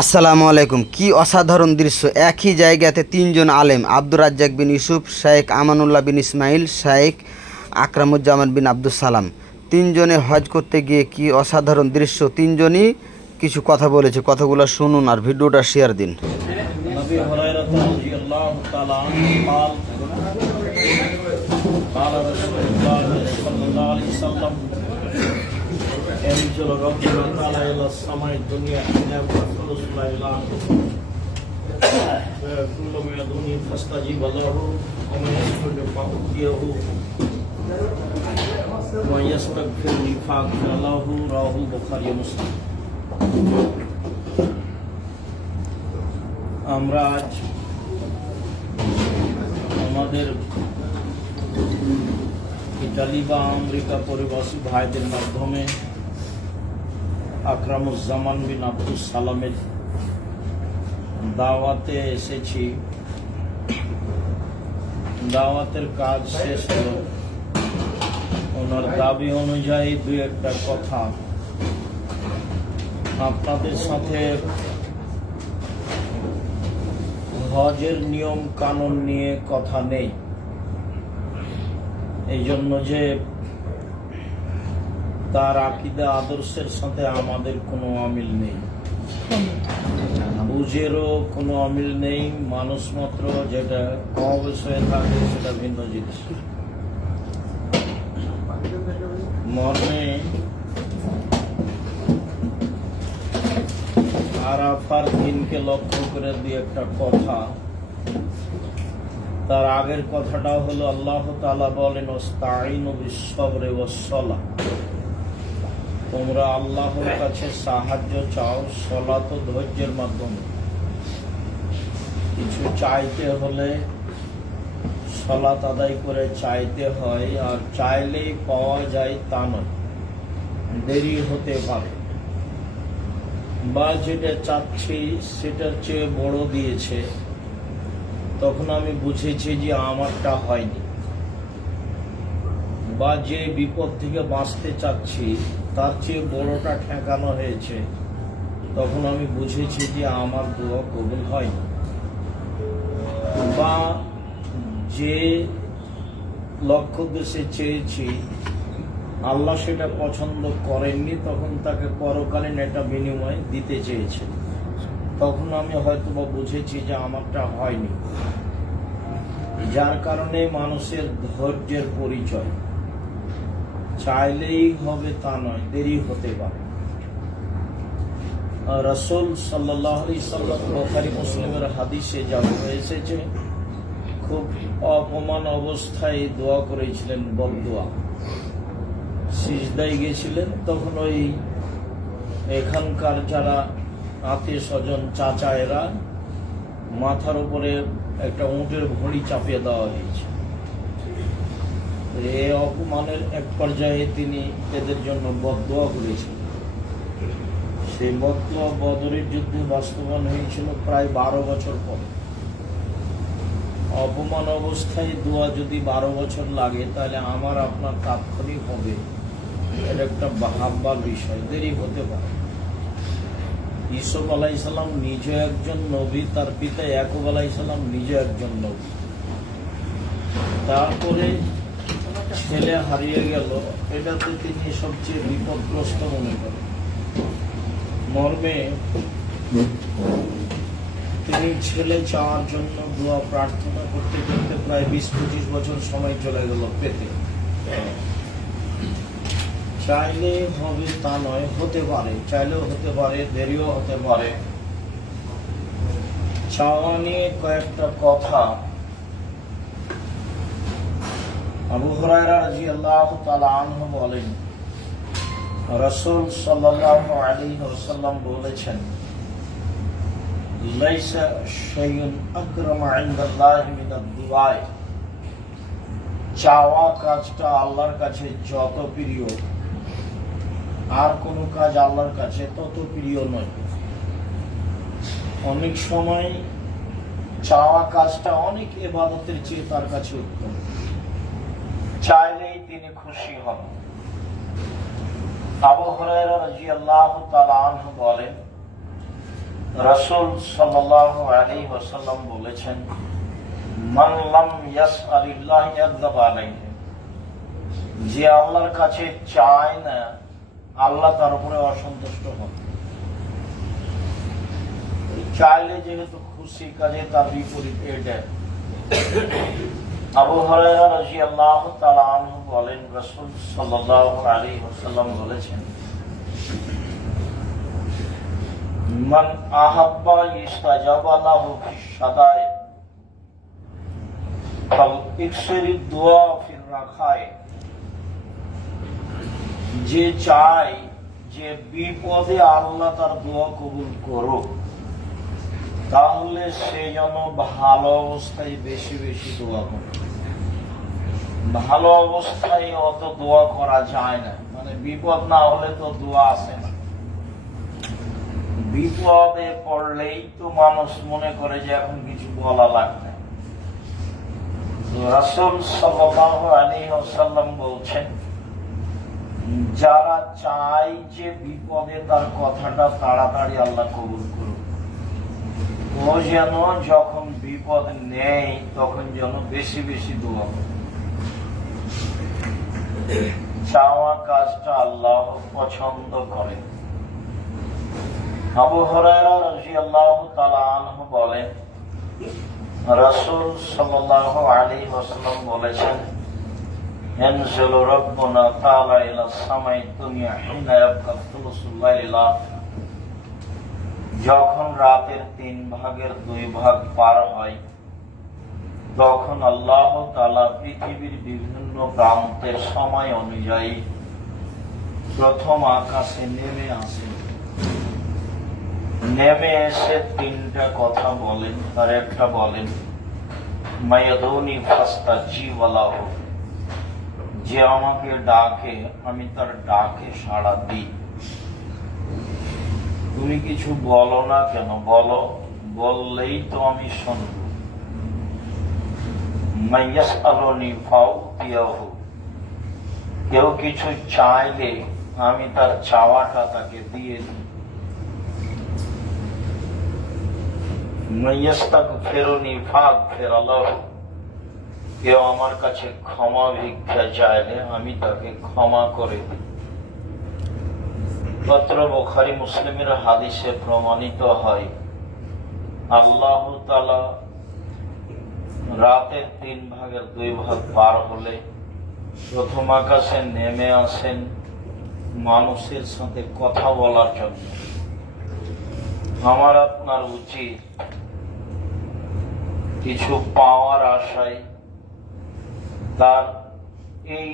আসসালামু আলাইকুম। কি অসাধারণ দৃশ্য! একই জায়গাতে তিনজন আলেম, আব্দুর রাজ্জাক বিন ইউসুফ, শাইখ আমানুল্লাহ বিন ইসমাইল, শাইখ আকরামুজ্জামান বিন আব্দুস সালাম, তিনজনে হজ করতে গিয়ে কি অসাধারণ দৃশ্য! তিনজনই কিছু কথা বলেছে, কথাগুলো শুনুন আর ভিডিওটা শেয়ার দিন। নবী হুরায়রা রাদিয়াল্লাহু তাআলা قال قال رسول الله صلى الله عليه وسلم ينزل ربنا تعالى إلى السماء الدنيا حين ثلث الليل فيقول من يدعوني فاستجيب له ومن يسجد فأعطيه ومن يستغفرني فأغفر له رواه البخاري ومسلم। আমরা আজ আমাদের ইটালি বা আমেরিকা পরিবাসী ভাইদের মাধ্যমে আকরামুজ্জামান বিন আব্দুস সালামের দাওয়াতে এসেছি। দাওয়াতের কাজ শেষ হলো। ওনার দাবি অনুযায়ী দুই একটা কথা আপনাদের সাথে হজের নিয়ম কানুন নিয়ে কথা নেই, এই জন্য যে তার আকীদা আদর্শের সাথে আমাদের কোনো অমিল নেই, বুঝেরও কোনো অমিল নেই। মানুষ মাত্র যেটা কম হয়ে থাকে সেটা ভিন্ন জিনিস। মর্মে আরাফার দিনকে লক্ষ্য করে দিয়ে একটা কথা। তার আগের কথাটা হলো আল্লাহ তাআলা বলেন ওয়াস্তাঈনু বিস-সাবরি ওয়াস-সালাহ, তোমরা আল্লাহর কাছে সাহায্য চাও সালাত ও ধৈর্যের মাধ্যমে। কিছু চাইতে হলে সালাত আদায় করে চাইতে হয়, আর চাইলেই পাওয়া যায় তা নয়, দেরি হতে পারে, বা যেটা চাচ্ছি সেটার চেয়ে বড় দিয়েছে, তখন আমি বুঝেছি যে আমারটা হয়নি। বা যে বিপদ থেকে বাঁচতে চাচ্ছি তার চেয়ে বড়টা ঠেকানো হয়েছে, তখন আমি বুঝেছি যে আমার দোয়া কবুল হয়নি। বা যে লক্ষ্য উদ্দেশ্যে চেয়েছি আল্লাহ সেটা পছন্দ করেননি, তখন তাকে পরকালীন একটা বিনিময় দিতে চেয়েছে, তখন আমি হয়তো বা বুঝেছি যে আমারটা হয়নি। যার কারণে মানুষের ধৈর্যের পরিচয়, চাইলেই হবে তা নয়, দেরি হতে পারে। রাসূল সাল্লাল্লাহু আলাইহি সাল্লাম বুখারী মুসলিমের হাদিসে জানা হয়েছে যে খুব অপমান অবস্থায় দোয়া করেছিলেন, বদদোয়া। সিজদায় গেছিলেন, তখন ওই এখানকার যারা আত্মীয় স্বজন চাচা এরা মাথার উপরে একটা উটের ভড়ি চাপিয়ে দেওয়া হয়েছে। এই অপমানের এক পর্যায়ে তিনি এদের জন্য বদদোয়া করেছিলেন। সেই বদদোয়া বদরের যুদ্ধে বাস্তবায়ন হয়েছিল প্রায় 12 বছর পরে। অপমান অবস্থায় দোয়া যদি 12 বছর লাগে, তাহলে আমার আপনার তাৎক্ষণিক হবে, এটা একটা ভাববার বিষয়, দেরি হতে পারে। ইউসুফ আলাইহিস সালাম নিজে একজন নবী, তার পিতা ইয়াকুব আলাইহিস সালাম নিজে একজন নবী। তারপরে ছেলে হারিয়ে গেল, এটাতে তিনি সবচেয়ে বিপদগ্রস্ত মনে করেন। মর্মে তিনি ছেলে চাওয়ার জন্য দোয়া প্রার্থনা করতে করতে প্রায় 20-25 বছর সময় চলে গেল পেতে। চাইলে হবে তা নয়, হতে পারে, চাইলেও হতে পারে, দেরিও হতে পারে। চাওয়া নিয়ে কয়েকটা কথা। আবু হুরায়রা রাদিয়াল্লাহু তাআলা আনহু বলেন, রাসূল সাল্লাল্লাহু আলাইহি ওয়াসাল্লাম বলেছেন, লাইসা শাইউন আকরামা ইনদাল্লাহি মিনাদ দুআ, চাওয়া কাজটা আল্লাহর কাছে যত প্রিয়, আর কোনো কাজ আল্লাহর কাছে তত প্রিয় নয়। অনেক সময় চাওয়া কাজটা অনেক ইবাদতের চেয়ে তার কাছে উত্তম, চাইলেই তিনি খুশি হন। আবু হুরায়রা রাদিয়াল্লাহু তাআলা আনহু বলেন, রাসূল সাল্লাল্লাহু আলাইহি ওয়াসাল্লাম বলেছেন, মান লাম ইয়াসআলিল্লাহ ইয়াগদাব আলাইহি, যে আল্লাহর কাছে চায় না আল্লাহ তার উপরে অসন্তুষ্ট হন। চাইলে যেহেতু খুশি, কাজে তার বিপরীতে দেয়। আবু হুরায়রা রাদিয়াল্লাহু তাআলা আনহু বলেন, রাসূল সাল্লাল্লাহু আলাইহি ওয়াসাল্লাম বলেছেন, মান আহাব্বা ইস্তাজাবা লাহু ফিস সাদায়ে ফাল ইকসিরিদ দুআ ফির রাখায়ে, যে চায় যে বিপদে আল্লাহ তার দোয়া কবুল করুক, তাহলে সে যেন ভালো অবস্থায় বেশি বেশি দোয়া করে। ভালো অবস্থায় অত দোয়া করা যায় না, মানে বিপদ না হলে তো দোয়া আসে না। বিপদে পড়লেই তো মানুষ মনে করে যে এখন কিছু বলা লাগবে। রাসূল সাল্লাল্লাহু আলাইহি ওয়াসাল্লাম বলছেন, যারা চায় যে বিপদে তার কথাটা তাড়াতাড়ি আল্লাহ কবুল করুক, ও যেন যখন বিপদ নেই তখন যেন বেশি বেশি দোয়া করে। চাওয়া কাজটা আল্লাহ পছন্দ করেন। আবু হুরায়রা রাদিয়াল্লাহু তাআলা আনহু বলেন, রাসূল সাল্লাল্লাহু আলাইহি ওয়াসাল্লাম বলেছেন, ইয়ানজিলু রাব্বুনা তাআলা ইলা সামাই দুনিয়া হিনা ইয়াবকা থুলুসুল লাইলিল আখির, যখন রাতের 3 ভাগের 2 ভাগ পার হয়, তখন আল্লাহ তাআলা পৃথিবীর বিভিন্ন প্রান্তের সময় অনুযায়ী প্রথম আকাশে নেমে আসেন। নেমে এসে 3টা কথা বলেন। তার একটা বলেন, মায়াদুনি ফাস্তাজিব লাহু, যে আমাকে ডাকে আমি তার ডাকে সাড়া দিই। তুমি কিছু বলো না কেন, বলো, বললেই তো আমি শুনব। মাইয়াসআলুনি ফাউতিয়াহু, কেউ কিছু চাইলে আমি তার চাওয়াটা তাকে দিয়ে দিই। মাইয়াস্তাগফিরুনি ফাগফির লাহু, কেউ আমার কাছে ক্ষমা ভিক্ষা চাইলে আমি তাকে ক্ষমা করে দিই। পত্র বুখারী মুসলিমের হাদিসে প্রমাণিত হয়, আল্লাহ তাআলা রাতের 3 ভাগের 2 ভাগ পার হলে প্রথম আকাশে নেমে আসেন মানুষের সাথে কথা বলার জন্য। আমার আপনার উচিত কিছু পাওয়ার আশায় তার এই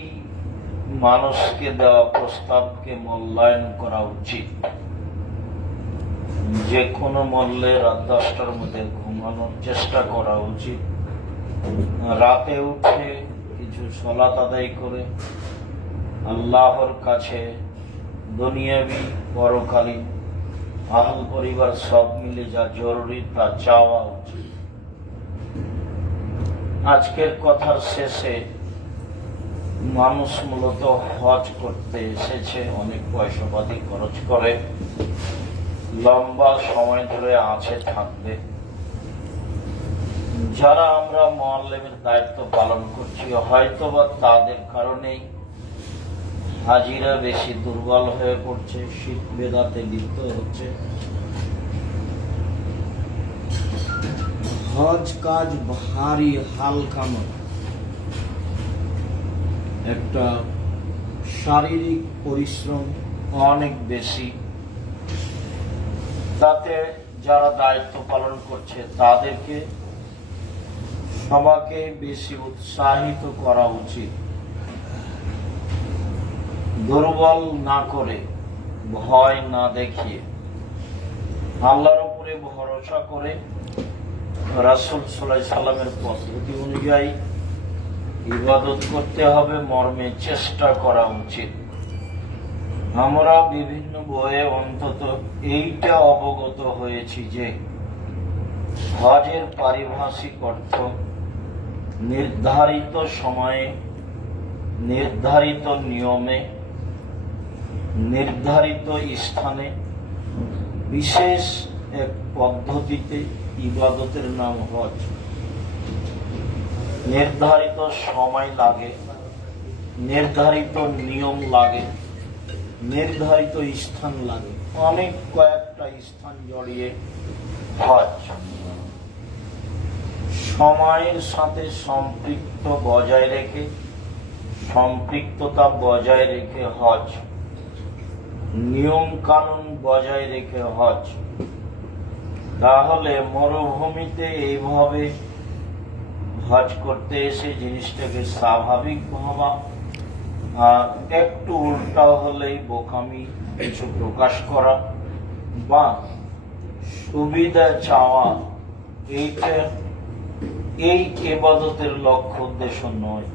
মানুষকে দেওয়া প্রস্তাবকে মূল্যায়ন করা উচিত। যে কোনো মূল্যে রাত 10টার মধ্যে ঘুমানোর চেষ্টা করা উচিত। রাতে উঠে কিছু সালাত আদায় করে আল্লাহর কাছে দুনিয়াবি পরকালীন আহল পরিবার সব মিলে যা জরুরি তা চাওয়া উচিত। আজকের কথার শেষে, মানুষ মূলত হজ করতে এসেছে, অনেক পয়সাপাতি খরচ করে, লম্বা সময় ধরে আছে থাকবে। যারা আমরা মুআল্লিমের দায়িত্ব পালন করছি, হয়তোবা তাদের কারণেই হাজিরা বেশি দুর্বল হয়ে পড়ছে, শিরক বেদাতে লিপ্ত হচ্ছে। হজ কাজ ভারী হালকা নয়, একটা শারীরিক পরিশ্রম অনেক বেশি। তাতে যারা দায়িত্ব পালন করছে তাদেরকে সবাইকে বেশি উৎসাহিত করা উচিত। দুর্বল না করে, ভয় না দেখিয়ে, আল্লাহর উপরে ভরসা করে রাসূল সাল্লাল্লাহু আলাইহি সাল্লামের পদ্ধতি অনুযায়ী ইবাদত করতে হবে মর্মে চেষ্টা করা উচিত। আমরা বিভিন্ন বইয়ে অন্তত এইটা অবগত হয়েছি যে হজের পারিভাষিক অর্থ নির্ধারিত সময়ে, নির্ধারিত নিয়মে, নির্ধারিত স্থানে বিশেষ এক পদ্ধতিতে ইবাদতের নাম হজ। নির্ধারিত সময় লাগে, নির্ধারিত নিয়ম লাগে, নির্ধারিত স্থান লাগে, অনেক কয়েকটা স্থান জড়িয়ে হজ। সময়ের সাথে সম্পৃক্ততা বজায় রেখে হজ, নিয়ম কানুন বজায় রেখে হজ। তাহলে মরুভূমিতে এইভাবে হজ করতে এসে জিনিসটাকে স্বাভাবিক ভাবা, আর একটু উল্টা হলেই বোকামি কিছু প্রকাশ করা বা সুবিধা চাওয়া, এইটা এই ইবাদতের লক্ষ্য উদ্দেশ্য নয়।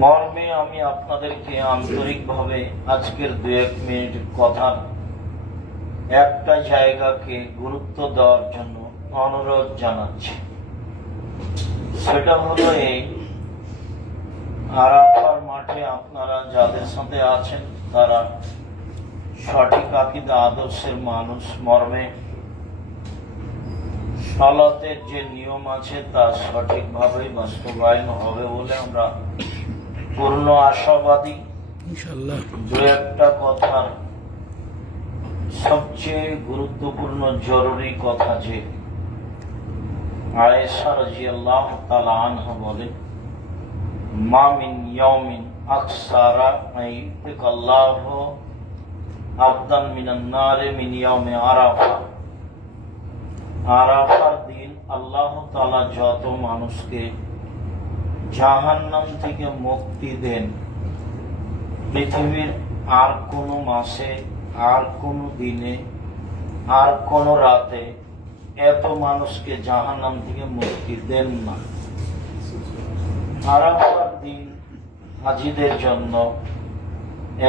মর্মে আমি আপনাদেরকে আন্তরিকভাবে আজকের 2-1 মিনিট কথার একটা জায়গাকে গুরুত্ব দেওয়ার জন্য অনুরোধ জানাচ্ছি। সেটা হলো এই, আরাফার মাঠে আপনারা যাদের সাথে আছেন তারা সঠিক আকীদা আদর্শের মানুষ মর্মে সালাতের যে নিয়ম আছে তা সঠিকভাবে বাস্তবায়ন হবে বলে আমরা পূর্ণ আশাবাদী। ইনশাআল্লাহ। 2-1টা কথার সবচেয়ে গুরুত্বপূর্ণ জরুরি কথা যে আয়েশা রাদিয়াল্লাহু তাআলা আনহা বলেন, মা মিন ইয়াউমিন আকসারা আইতাকাল্লাহু আবদান মিনান নারে মিন ইয়াউমি আরাফা। আরাফার দিন আল্লাহ তাআলা যত মানুষকে জাহান্নাম থেকে মুক্তি দেন, পৃথিবীর আর কোনো মাসে, আর কোনো দিনে, আর কোনো রাতে এত মানুষকে জাহান্নাম থেকে মুক্তি দেন না। আরাফার দিন হাজীদের জন্য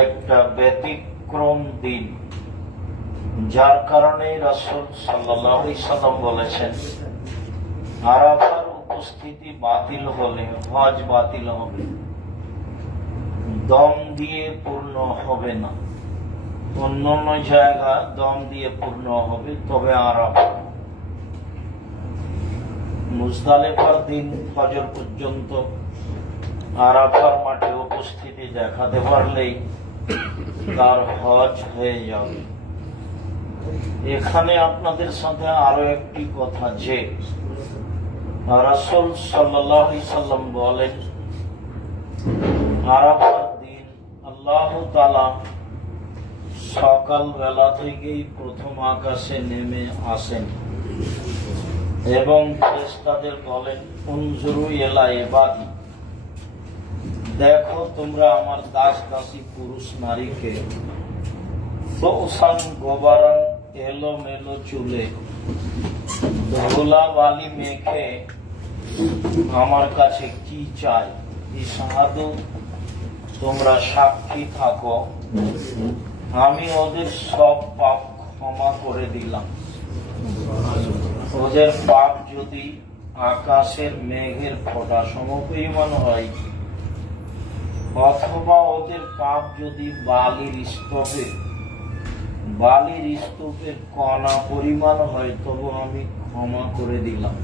একটা ব্যতিক্রম দিন, যার কারণে রাসূল সাল্লাল্লাহু আলাইহি সাল্লাম বলেছেন, আরাফার উপস্থিতি বাতিল হলে হজ বাতিল হবে, দম দিয়ে পূর্ণ হবে না। অন্যান্য জায়গা দম দিয়ে পূর্ণ হবে, তবে আরাফা মুজদালিফার দিন ফজর পর্যন্ত আরাফার মাঠে উপস্থিতি দেখাতে পারলেই তার হজ হয়ে যাবে। এখানে আপনাদের সাথে আরো একটি কথা যে রাসূল সাল্লাল্লাহু আলাইহি সাল্লাম বলেন, আরাফার দিন আল্লাহ তাআলা সকাল বেলা থেকেই প্রথম আকাশে নেমে আসেন এবং ফেরেশতাদের বলেন, উনজুরু ইলা ইবাদি, দেখো তোমরা আমার দাস দাসী পুরুষ নারীকে সোসান গোবারান এলোমেলো চুলে ধুলা বালি মেখে আমার কাছে কি চাই, ইশহাদু, তোমরা সাক্ষী থাকো, আমি ওদের সব পাপ ক্ষমা করে দিলাম। ওদের পাপ যদি আকাশের মেঘের ফোঁটা সমপরিমাণ হয়, অথবা ওদের পাপ যদি বালির স্তূপের কণা পরিমাণ হয়, তবু আমি ক্ষমা করে দিলাম।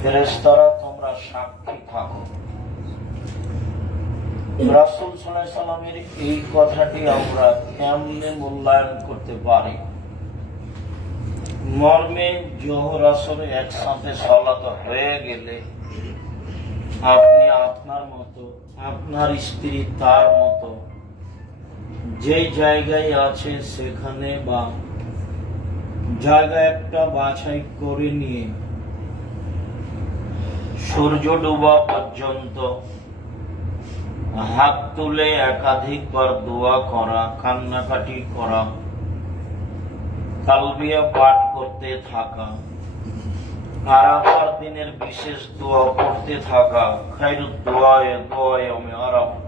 ফেরেশতারা তোমরা সাক্ষী থাকো। রাসূল সাল্লাল্লাহু আলাইহি সাল্লামের এই কথাটি আমরা কেমনে মূল্যায়ন করতে পারি? মর্মে জোহর আসর একসাথে সালাত হয়ে গেলে আপনি আপনার মতো, আপনার স্ত্রী তার মতো, যে জায়গায় আছে সেখানে বা জায়গা একটা বাছাই করে নিয়ে সূর্য ডোবা পর্যন্ত হাত তুলে একাধিকবার দোয়া করা, কান্নাকাটি করা, তালবিয়া পাঠ করতে থাকা, আরাফার দিনের বিশেষ দোয়া পড়তে থাকা, খায়রুদ দুআয়ে ইয়াউমি আরাফা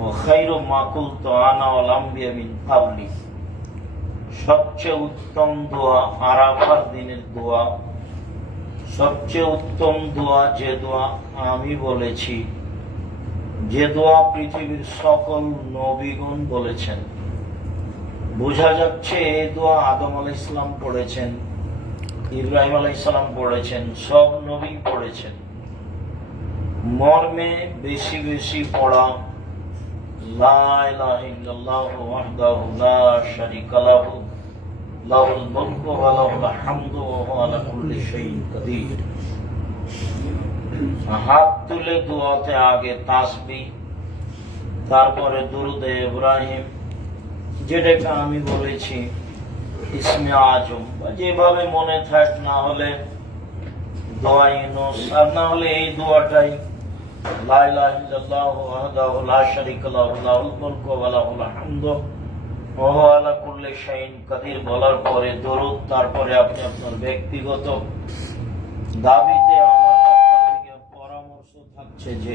ও খায়রু মা কুলতু আনা ওয়াল আমবিয়া মিন ক্বাবলি, সবচেয়ে উত্তম দোয়া আরাফার দিনের দোয়া, সবচেয়ে উত্তম দোয়া যে দোয়া আমি বলেছি, যে দোয়া পৃথিবীর সকল নবীগণ বলেছেন, বোঝা যাচ্ছে এই দোয়া আদম আলাইহিস সালাম পড়েছেন, ইব্রাহিম আলাইহিস সালাম পড়েছেন, সব নবী পড়েছেন। মর্মে বেশি বেশি পড়া লা ইলাহা ইল্লাল্লাহু ওয়াহদাহু লা শারীকা লাহু লাহুল মুলকু ওয়া লাহুল হামদু ওয়া হুয়া আলা কুল্লি শাইইন কাদির। হাত তুলে দোয়াতে আগে তাসবিহ, তারপরে দুরুদে ইব্রাহিম, যেটাকে আমি বলেছি ইসমে আজম, যেভাবে মনে থাক, না হলে দোয়া ইউনূস, আর না হলে এই দোয়াটাই লা ইলাহা ইল্লাল্লাহু ওয়াহদাহু লা শারীকা লাহু লাহুল মুলকু ওয়া লাহুল হামদু ওয়া হুয়া আলা কুল্লি শাইইন কাদির বলার পরে দরুদ, তারপরে আপনি আপনার ব্যক্তিগত দাবিতে আমার পক্ষ থেকে পরামর্শ থাকছে যে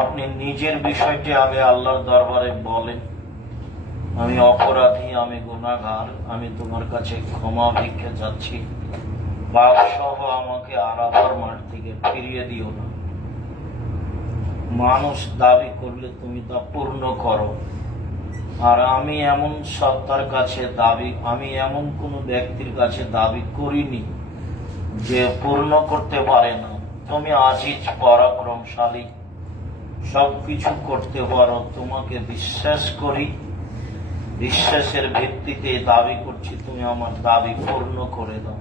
আপনি নিজের বিষয়টি আগে আল্লাহর দরবারে বলেন, আমি অপরাধী, আমি গুনাহগার, আমি তোমার কাছে ক্ষমা ভিক্ষা চাচ্ছি, পাপ সহ আমাকে আরাফার মাঠ থেকে ফিরিয়ে দিও না। মানুষ দাবি করলে তুমি তা পূর্ণ করো, আর আমি এমন সত্তার কাছে দাবি, আমি এমন কোন ব্যক্তির কাছে দাবি করিনি যে পূর্ণ করতে পারে না। তুমি আজিজ, পরাক্রমশালী, সবকিছু করতে পারো, তোমাকে বিশ্বাস করি, বিশ্বাসের ভিত্তিতে দাবি করছি, তুমি আমার দাবি পূর্ণ করে দাও।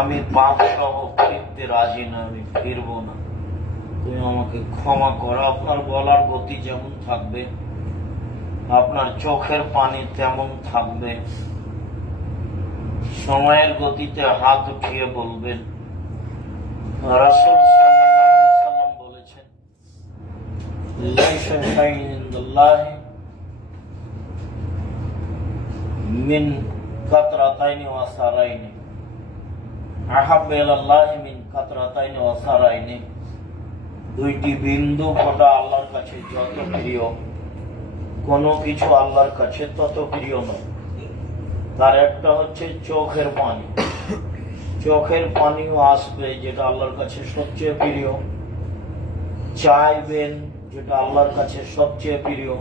আমি পাপ সহ ফিরতে রাজি না, আমি ফিরব না, তুমি আমাকে ক্ষমা করো। আপনার বলার গতি যেমন থাকবে, আপনার চোখের পানি তেমন থাকবে, সময়ের গতিতে হাত উঠিয়ে বলবেন। রাসূল সাল্লাল্লাহু আলাইহি সাল্লাম বলেছেন, লাইসা শাইউন ইনদাল্লাহি মিন কাতরাতাইনি ওয়া সারাইনি আহাব্বু ইলাল্লাহি মিন কাতরাতাইনি ওয়া সারাইনি। দুইটি বিন্দু ফোঁটা আল্লাহর কাছে যত প্রিয়, কোনো কিছু আল্লাহর কাছে তত প্রিয় নয়। তার একটা হচ্ছে চোখের পানি, চোখের পানিও আসবে যেটা আল্লাহর কাছে সবচেয়ে প্রিয়, চাইবেন যেটা আল্লাহর কাছে সবচেয়ে প্রিয়,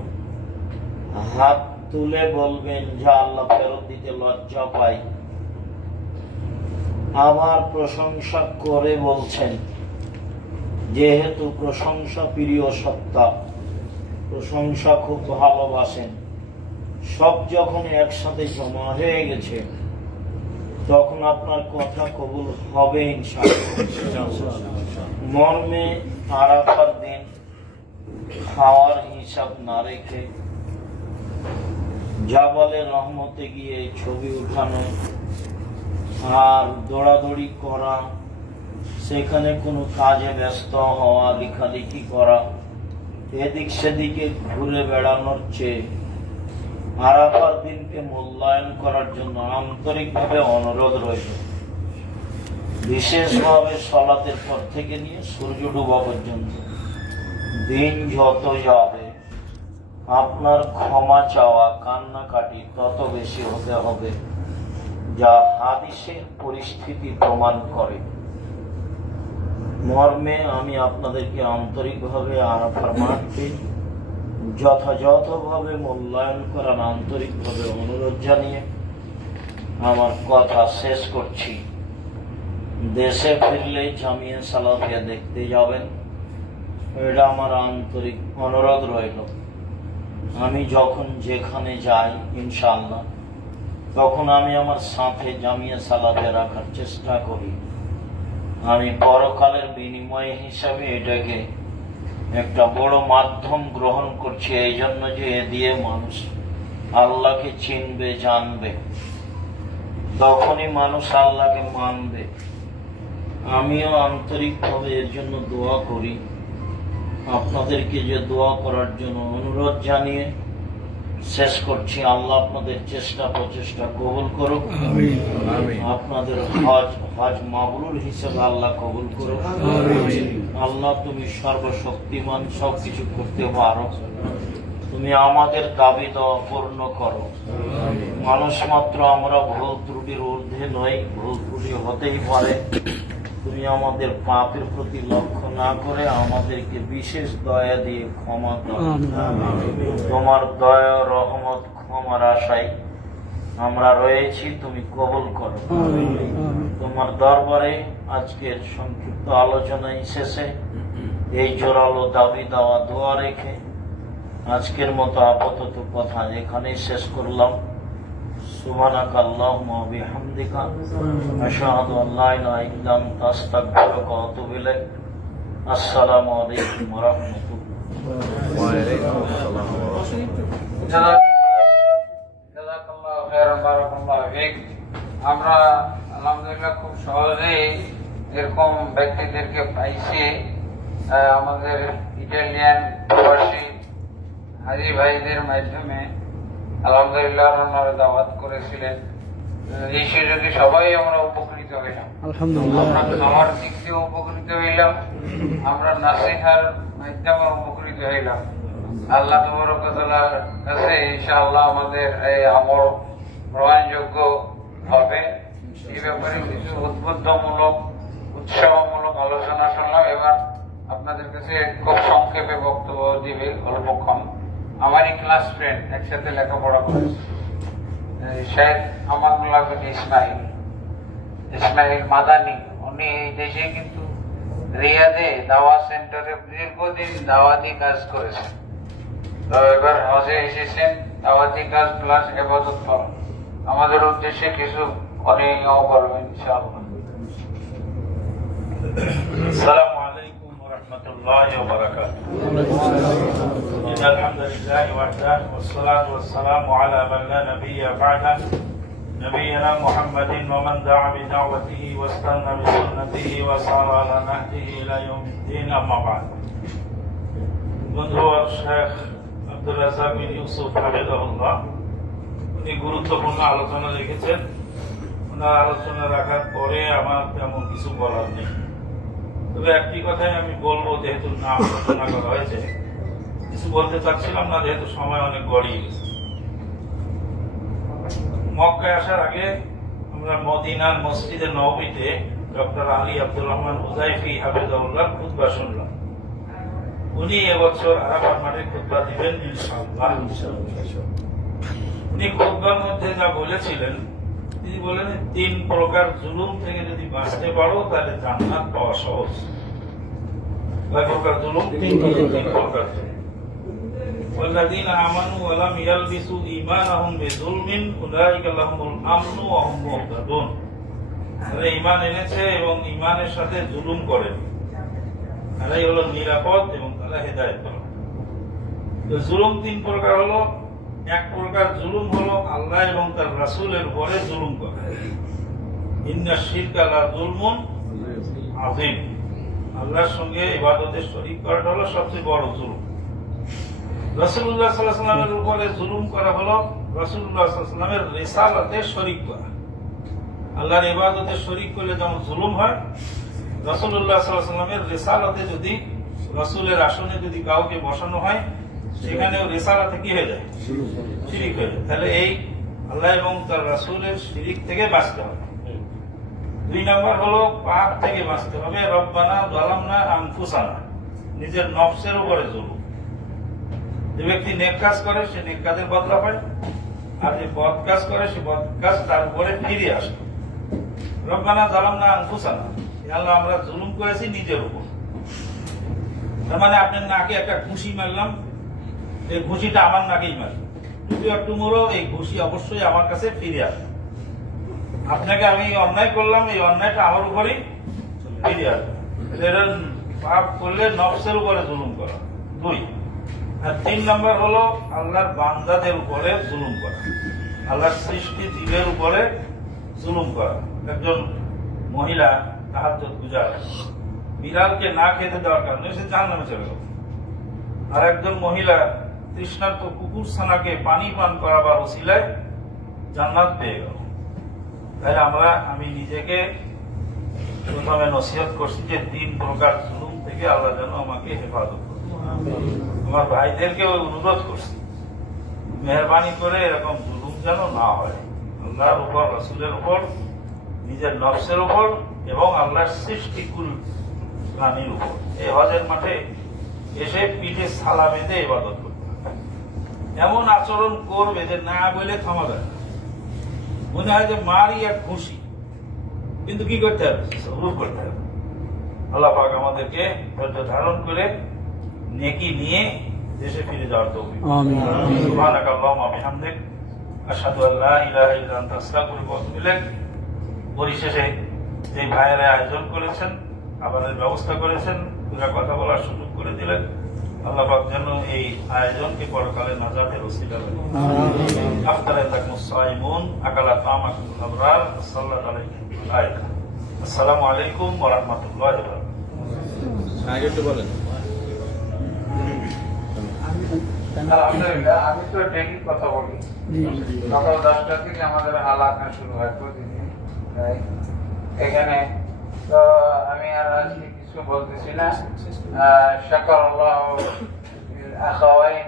হাত তুলে বলবেন যা আল্লাহ ফেরত দিতে লজ্জা পাই, আবার প্রশংসা করে বলছেন, যেহেতু প্রশংসা প্রিয় সত্তা, প্রশংসা খুব ভালোবাসেন। সব যখন একসাথে জমা হয়ে গেছে, তখন আপনার কথা কবুল হবে ইনশাআল্লাহ। মর্মে আরাফার দিন খাওয়ার হিসাব না রেখে জাবালের রহমতে গিয়ে ছবি উঠানো আর দৌড়াদৌড়ি করা, সেখানে কোনো কাজে ব্যস্ত হওয়া, লেখালেখি করা, এদিক সেদিকে ঘুরে বেড়ানোর চেয়ে আরাফার দিনকে মূল্যায়ন করার জন্য আন্তরিকভাবে অনুরোধ রইল। বিশেষভাবে সালাতের পর থেকে নিয়ে সূর্য ডোবা পর্যন্ত দিন যত যাবে, আপনার ক্ষমা চাওয়া, কান্নাকাটি তত বেশি হতে হবে, যা হাদিসের পরিস্থিতি প্রমাণ করে। মর্মে আমি আপনাদেরকে আন্তরিকভাবে আরাফার মাঠকে যথাযথভাবে মূল্যায়ন করার আন্তরিকভাবে অনুরোধ জানিয়ে আমার কথা শেষ করছি। দেশে ফিরলে জামিয়া সালাফিয়া দেখতে যাবেন, এটা আমার আন্তরিক অনুরোধ রইল। আমি যখন যেখানে যাই ইনশাআল্লাহ, তখন আমি আমার সাথে জামিয়া সালাফিয়া রাখার চেষ্টা করি। আমি পরকালের বিনিময় হিসাবে এটাকে একটা বড় মাধ্যম গ্রহণ করছি, এই জন্য যে এ দিয়ে মানুষ আল্লাহকে চিনবে, জানবে, তখনই মানুষ আল্লাহকে মানবে। আমিও আন্তরিকভাবে এর জন্য দোয়া করি। আপনাদেরকে যে দোয়া করার জন্য অনুরোধ জানিয়ে শেষ করছি। আল্লাহ আপনাদের চেষ্টা প্রচেষ্টা কবুল করুক, আপনাদের হজ মাবরুর হিসেবে আল্লাহ কবুল করুক। আল্লাহ তুমি সর্বশক্তিমান, সবকিছু করতে পারো, তুমি আমাদের দাবি দেওয়া পূর্ণ করো। মানুষ মাত্র আমরা ভুল ত্রুটির ঊর্ধ্বে নই, ভুল ত্রুটি হতেই পারে। তুমি আমাদের পাপের প্রতি লক্ষ্য না করে আমাদেরকে বিশেষ দয়া দিয়ে ক্ষমা করো। তোমার দয়া রহমত ক্ষমার আশায় আমরা রয়েছি, তুমি কবুল করো। তোমার দরবারে আজকের সংক্ষিপ্ত আলোচনায় শেষে এই জোরালো দাবি দেওয়া দোয়া রেখে আজকের মতো আপাতত কথা এখানেই শেষ করলাম। সুবহানাকা আল্লাহুম্মা ওয়া বিহামদিকা আশহাদু আল্লা ইলাহা ইল্লা আনতা আস্তাগফিরুকা ওয়া আতুবু ইলাইক। আসসালামু আলাইকুম ওয়া রাহমাতুল্লাহ। আমরা আলহামদুলিল্লাহ খুব সহজেই এরকম ব্যক্তিদেরকে পাইছি। আমাদের ইটালিয়ান প্রবাসী হাজি ভাইদের মাধ্যমে আলহামদুলিল্লাহ ওনারা দাওয়াত করেছিলেন। এই সুযোগে সবাই আমরা উপকৃত হইলাম। আমরা খাওয়ার দিক দিয়ে উপকৃত হইলাম, আমরা নাসিহার মাধ্যমে উপকৃত হইলাম। আল্লাহ তাবারক ওয়া তাআলার কাছে ইনশাআল্লাহ আমাদের এই আমল গ্রহণযোগ্য হবে। এই ব্যাপারে কিছু উদ্বুদ্ধমূলক উৎসাহমূলক আলোচনা শুনলাম। এবার আপনাদের কাছে খুব সংক্ষেপে বক্তব্য দিবে অল্পক্ষণ আমারই ক্লাস ফ্রেন্ড, একসাথে লেখাপড়া করেছে, শেখ আমানুল্লাহ বিন ইসমাইল মাদানী। উনি এই দেশে কিন্তু রিয়াদে দাওয়া সেন্টারে দীর্ঘদিন দাওয়াতি কাজ করেছেন। তো এবার হজে এসেছেন, দাওয়াতি কাজ প্লাস ইবাদত করেন। আমাদের উদ্দেশ্যে কিছু অনেক করবেন ইনশাআল্লাহ। السلام عليكم ورحمة الله وبركاته. إن الحمد لله وحده والصلاة والسلام على من لا نبي بعده نبينا محمد ومن دعا بدعوته واستنى بسنته وسار على نهجه إلى يوم الدين أما بعد. বন্ধু শেখ আব্দুর রাজ্জাক বিন ইউসুফ হাফিজাহুল্লাহ উনি গুরুত্বপূর্ণ আলোচনা রেখেছেন। ওনার আলোচনা রাখার পরে আমার তেমন কিছু বলার নেই, তবে একটি কথাই আমি বলবো, যেহেতু নাম আলোচনা করা হয়েছে, কিছু বলতে চাচ্ছিলাম না যেহেতু সময় অনেক গড়িয়ে গেছে। মক্কায় আসার আগে আমরা মদিনার মসজিদে নববীতে ডক্টর আলী আব্দুর রহমান হুযাইফী হাফিজাহুল্লাহ খুতবা শুনলাম। উনি এবছর আরাফাত মাঠে খুতবা দিবেন ইনশাআল্লাহ। উনি খুতবার মধ্যে যা বলেছিলেন, তিনি বলেন 3 প্রকার জুলুম থেকে যদি বাঁচতে পারো তাহলে জান্নাত পাওয়া সহজ। কয় প্রকার জুলুম? 3 প্রকার। والذين آمنوا ولم يلبسوا إيمانهم بظلم أولئك لهم الأمن وهم مهتدون। যারা ঈমান এনেছে এবং ঈমানের সাথে জুলুম করে তারাই হলো নিরাপদ এবং তারা হেদায়েত পাবে। তো জুলুম 3 প্রকার হলো। এক প্রকার জুলুম হলো আল্লাহ এবং তার রাসূলের উপরে জুলুম করা। ইন্না শিরকা লা যুলমুন আযীম। আল্লাহর সঙ্গে ইবাদতে শরীক করাটা হলো সবচেয়ে বড় জুলুম। রাসূলুল্লাহ সাল্লাল্লাহু আলাইহি ওয়াসাল্লামের উপরে জুলুম করা হলো রাসূলুল্লাহ সাল্লাল্লাহু আলাইহি ওয়াসাল্লামের রিসালাতে শরীক করা। আল্লাহর ইবাদতে শরীক করলে যেমন জুলুম হয়, রাসূলুল্লাহ সাল্লাল্লাহু আলাইহি ওয়াসাল্লামের রিসালাতে যদি রাসূলের আসনে যদি কাউকে বসানো হয়, সেখানেও রিসালাতে কি হয়ে যায়? শিরিক হয়ে যায়। তাহলে এই আল্লাহ এবং তার রাসূলের শিরিক থেকে বাঁচতে হবে। 2 নম্বর হলো পাপ থেকে বাঁচতে হবে। রব্বানা যালামনা আনফুসানা, নিজের নফসের উপরে জুলুম। যে ব্যক্তি নেক কাজ করে সে নেক কাজের বদলা পায়, আর যে বদ কাজ করে সে বদ কাজ তার উপরে ফিরে আসে। রব্বানা যালামনা আনফুসানা, আল্লাহ আমরা জুলুম করেছি নিজের উপর। তার মানে আপনার নাকে একটা ঘুষি মারলাম, এই ঘুষিটা আমার নাকেই মারি, টুমোরো এই ঘুষি অবশ্যই আমার কাছে ফিরে আসে। আপনাকে আমি অন্যায় করলাম, এই অন্যায়টা আমার উপরেই ফিরে আসবে। পাপ করলে নফসের উপরে জুলুম করা 2। আর 3 নম্বর হলো আল্লাহর বান্দাদের উপরে জুলুম করা, আল্লাহর সৃষ্টি জীবের উপরে জুলুম করা। একজন মহিলা তাহাজ্জুদ গুজার, বিড়ালকে না খেতে দেওয়ার কারণে সে জাহান্নামে চলে গেল। আর একজন মহিলা তৃষ্ণার্ত কুকুর ছানাকে পানি পান করাবার ওসিলায় জান্নাত পেয়ে গেল। তাহলে আমি নিজেকে প্রথমে নসিহত করছি যে 3 প্রকার জুলুম থেকে আল্লাহ যেন আমাকে হেফাজত করে। আমার ভাইদেরকে অনুরোধ করছি, মেহরবানি করে এরকম জুলুম যেন না হয়। আল্লাহর উপর, রাসূলের উপর, নিজের নফসের উপর এবং আল্লাহর সৃষ্টিকুল প্রাণীর উপর। এই হজের মাঠে এসে পিঠে ছালা বেঁধে ইবাদত করতে হবে। এমন আচরণ করবে যে না বলে থামা যায় না, মনে হয় যে মারি এক খুশি, কিন্তু কি করতে হবে? সবুর করতে হবে। আল্লাহ পাক আমাদেরকে ধৈর্য ধারণ করে নেকি নিয়ে দেশে ফিরে যাওয়ার তৌফিক। সুবহানাকাল্লাহুম্মা ওয়া বিহামদিক, আশহাদু আল্লা ইলাহা ইল্লা আনতা আস্তাগফিরুকা ওয়া আতুবু ইলাইক। পরিশেষে যে ভাইয়েরা আয়োজন করেছেন, আবারের ব্যবস্থা করেছেন, পুরা কথা বলার সুযোগ করে দিলেন, আল্লাহ পাক যেন এই আয়োজনকে পরকালে নাজাতের ওসিলা বানায়। আফতারে লাকুমুস সাইমুন আকালা তামাকুল আবরার সাল্লাল্লাহু আলাইহি ওয়া সাল্লাম। আসসালামু আলাইকুম ওয়া রাহমাতুল্লাহি ওয়া বারাকাতুহু। আলহামদুলিল্লাহ, আমি তো ডেইলি কথা বলি। সকাল 10টা থেকে আমাদের আলাদা শুরু হয় প্রতিদিন। এখানে তো আমি আর আজকে কিছু বলতেছি না। শাকারাল্লাহু আখাওয়াইন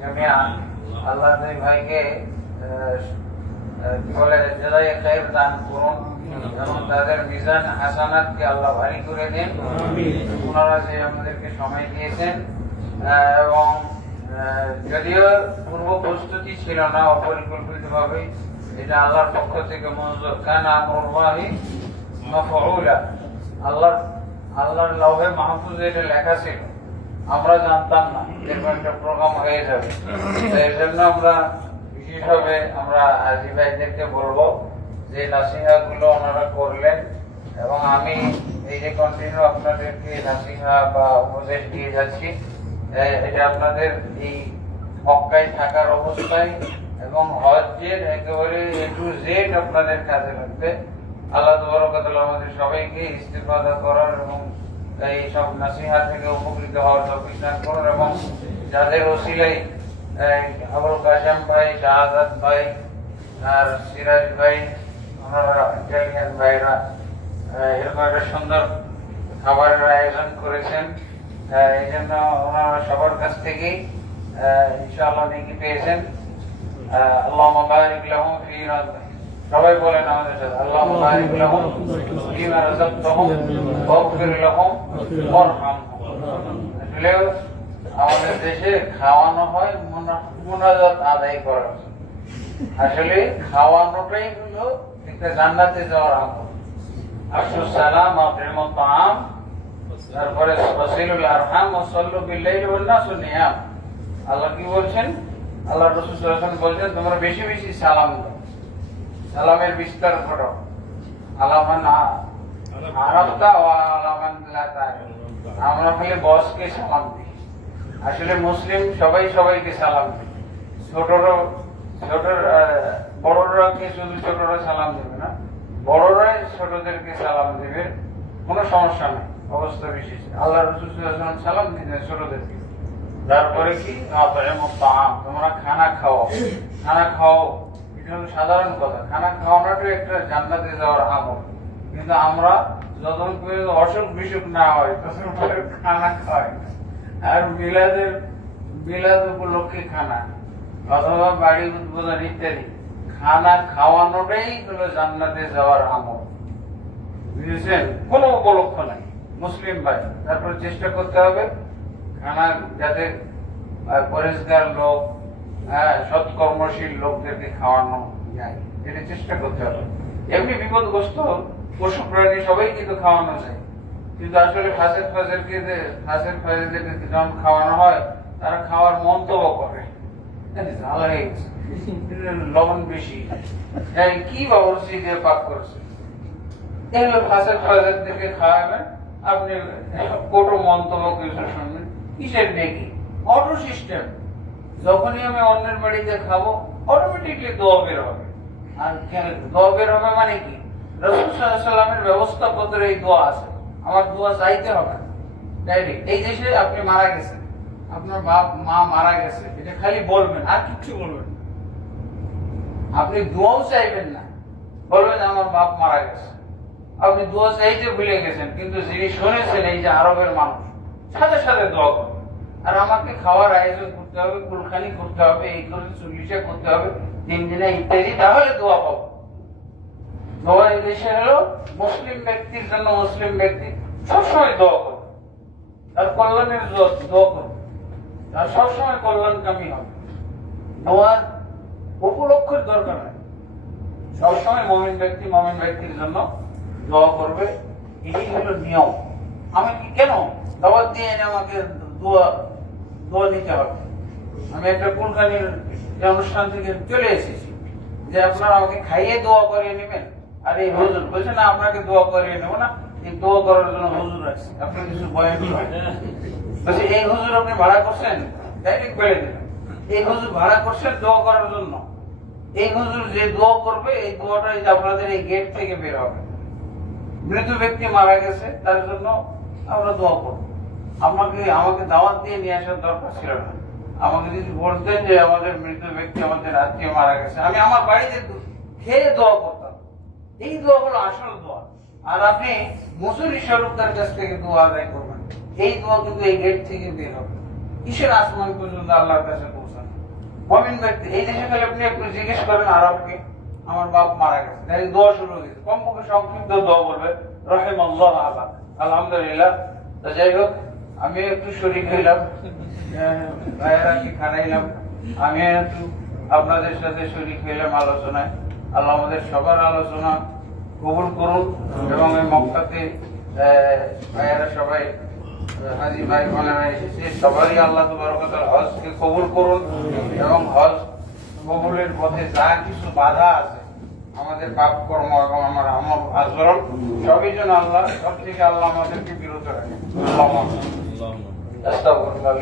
জামিআন, আল্লাহ দুই ভাইকে কি বলে জাযায়ে খায়র দান করুন এবং তাদের মিজান হাসানাতকে আল্লাহ ভারী করে দিন। ওনারা যে আমাদেরকে সময় দিয়েছেন এবং যদিও পূর্ব প্রস্তুতি ছিল না, অপরিকল্পিত ভাবে এটা আল্লাহর পক্ষ থেকে মঞ্জুর। কানা আমরুল্লাহি মাফউলা, আল্লাহর লাউহে মাহফুজে এটা লেখা ছিল, আমরা জানতাম না এরকম একটা প্রোগ্রাম হয়ে যাবে। এর জন্য আমরা বিশেষভাবে আমরা হাজী ভাইদেরকে বলবো যে নাসিহা গুলো ওনারা করলেন এবং আমি এই যে কন্টিনিউ আপনাদেরকে নাসিহা বা উপদেশ দিয়ে যাচ্ছি, এটা আপনাদের এই মক্কায় থাকার অবস্থায় এবং হজ্জের একেবারে এ টু জেড আপনাদের কাজে লাগবে। আল্লাহ তাবারক ওয়া তাআলা আমাদের সবাইকে ইস্তিফাদা করার এবং এই সব নাসিহা থেকে উপকৃত হওয়ার তৌফিক দান করুন এবং যাদের ওসিলায় আবুল কাসেম ভাই, শাহাদাত ভাই আর সিরাজ ভাই, ওনারা ইটালিয়ান ভাইরা এরকম একটা সুন্দর খাবারের আয়োজন করেছেন, এই জন্য ওনারা সবার কাছ থেকেই ইনশাআল্লাহ নেকি পেয়েছেন। আল্লাহুম্মা বারিক লাহুম ফি সবাই বলেন আমাদের সাথে, আল্লাহুম্মা বারিক লাহুম ফিমা রাযাকতাহুম ওয়াগফির লাহুম ওয়ারহামহুম। আসলে আমাদের দেশে খাওয়ানো হয় মুনাজাত আদায় করার জন্য। আসলে খাওয়ানোটাই হলো একটা জান্নাতে যাওয়ার আমল। আফসুস সালাম আতিমুত তাআম, তারপরে ওয়াসিলুল আরহাম ওয়া সাল্লু বিল লাইলি ওয়ান নাসু নিয়াম। আল্লাহ কি বলছেন? আল্লাহ রাসূল সাল্লাল্লাহু আলাইহি ওয়াসাল্লাম বলেন তোমরা বেশি বেশি সালাম দাও, সালামের বিস্তার করো। আলামান আরাফতা ওয়া আলামান লা তারিফ। আমরা খালি বসকে সালাম দিই, আসলে মুসলিম সবাই সবাইকে সালাম দিই। বড়রা কি শুধু ছোটরা সালাম দেবে না, বড়রাই ছোটদেরকে সালাম দেবে, কোনো সমস্যা নেই অবস্থা বিশেষে। আল্লাহ রাসূল সাল্লাল্লাহু আলাইহি ওয়াসাল্লাম সালাম দিতেন ছোটদেরকে। তারপরে কি তোমরা খানা খাও, খানা খাও, এটা হলো সাধারণ কথা। খানা খাওয়ানোটা একটা জান্নাতে যাওয়ার আমল, কিন্তু আমরা যতক্ষণ পর্যন্ত অসুখ বিসুখ না হয় ততক্ষণ খানা খাওয়াই না। আর বিলাদ উপলক্ষে খানা অথবা বাড়ি উদ্বোধন ইত্যাদি খানা খাওয়ানোটাই হলো জান্নাতে যাওয়ার আমল, বুঝেছেন? কোনো উপলক্ষ নাই মুসলিম ভাই। তারপর চেষ্টা করতে হবে খানা যাতে পরিষ্কার লোক, সৎকর্মশীল লোকদেরকে খাওয়ানো যায়, এটা চেষ্টা করতে হবে। এমনি বিপদগ্রস্ত পশু প্রাণী সবাই কিন্তু খাওয়ানো যায়, কিন্তু আসলে ফাজেরদেরকে যখন খাওয়ানো হয় তারা খাওয়ার মন্তব্য করে লবণ বেশি, কি বাবরচি দিয়ে পাক করছে। এগুলো ফাজেরদেরকে খাওয়াবেন, আপনি কটো মন্তব্য কিছু শুনবেন, কিসের নেকি? Auto system. যখনই আমি অন্যের বাড়িতে খাবো অটোমেটিকলি দোয়া বের হবে। আর দোয়া বের হবে মানে কি? রাসূল সাল্লাল্লাহু আলাইহি ওয়াসাল্লামের ব্যবস্থাপত্রে এই দোয়া আছে, আমার দোয়া চাইতে হবে ডাইরেক্ট। এই দেশে আপনি মারা গেছেন, আপনার বাপ মা মারা গেছে, এটা খালি বলবেন আর কিচ্ছু বলবেন না। আপনি দোয়াও চাইবেন না, বলবেন আমার বাপ মারা গেছে। আপনি দোয়া চাইতে ভুলে গেছেন, কিন্তু যিনি শুনেছেন এই যে আরবের মানুষ, সাথে সাথে দোয়া করবেন। আর আমাকে খাওয়ার আয়োজন করতে হবে, কুলখানি করতে হবে, এই করে চল্লিশে করতে হবে, 3 দিনে ইত্যাদি, তাহলে দোয়া পাবো। দোয়া এই দেশে হলো মুসলিম ব্যক্তির জন্য, মুসলিম ব্যক্তি সবসময় দোয়া করবে, তার কল্যাণের দোয়া করবে, তার সবসময় কল্যাণকামী হবে। দোয়ার উপলক্ষের দরকার নেই, সবসময় মমিন ব্যক্তির জন্য দোয়া করবে। এই হলো নিয়ম। আমি কি কেন দাওয়াত দিয়ে এনে আমাকে দোয়া নিতে হবে? আমি একটা কুলখানির অনুষ্ঠান থেকে চলে এসেছি যে আপনারা আমাকে খাইয়ে দোয়া করিয়ে নেবেন, আর এই হুজুর বলছে না আপনাকে দোয়া করিয়ে নেবো না, এই দোয়া করার জন্য হুজুর আছে, আপনি কিছু বয়ান করবেন। বলছে এই হুজুর আপনি ভাড়া করছেন, ডাইরেক্ট বেড়ে দিলেন, এই হুজুর ভাড়া করছেন দোয়া করার জন্য। এই হুজুর যে দোয়া করবে, এই দোয়াটা আপনাদের এই গেট থেকে বের হবে। মৃত ব্যক্তি মারা গেছে, তার জন্য আমরা দোয়া করবো। আমাকে দাওয়াত দিয়ে নিয়ে আসার দরকার ছিল না। আমাকে যদি বলতেন যে আমাদের মৃত ব্যক্তি, আমাদের আত্মীয় মারা গেছে, আমি আমার বাড়িতে খেয়ে দোয়া করতাম। এই দোয়া হলো আসল দোয়া। আর আপনি মুসুরি স্বরূপতার কাছ থেকে দোয়া আদায় করবেন, এই দোয়া কিন্তু এই গেট থেকে বের হবে। কিসের আসমান পর্যন্ত আল্লাহর কাছে পৌঁছান? মুমিন ব্যক্তি এই দেশে গেলে আপনি একটু জিজ্ঞেস করেন আরবকে, আমার বাপ মারা গেছে, তাই দোয়া শুরু হয়ে গেছে, কমপক্ষে সংক্ষিপ্ত দোয়া বলবে রাহিমাল্লাহ আবা, আলহামদুলিল্লাহ। তো যাই হোক, আমি একটু শরীক হইলাম, ভাইয়েরা কি খানাইলাম, আমি একটু আপনাদের সাথে শরীক হইলাম আলোচনায়। আল্লাহ আমাদের সবার আলোচনা কবুল করুন, এবং এই মক্কাতে ভাইয়েরা সবাই, হাজি ভাই বোনেরা এসেছে, সবারই আল্লাহ তাবারক ওয়া তাআলা হজকে কবুল করুন, এবং হজ কবুলের পথে যা কিছু বাধা আছে, আমাদের পাপ কর্ম এবং আমার আমল আচরণ সবই যেন আল্লাহ, সব থেকে আল্লাহ আমাদেরকে বিরত রাখে। আস্তাগফিরুল্লাহ।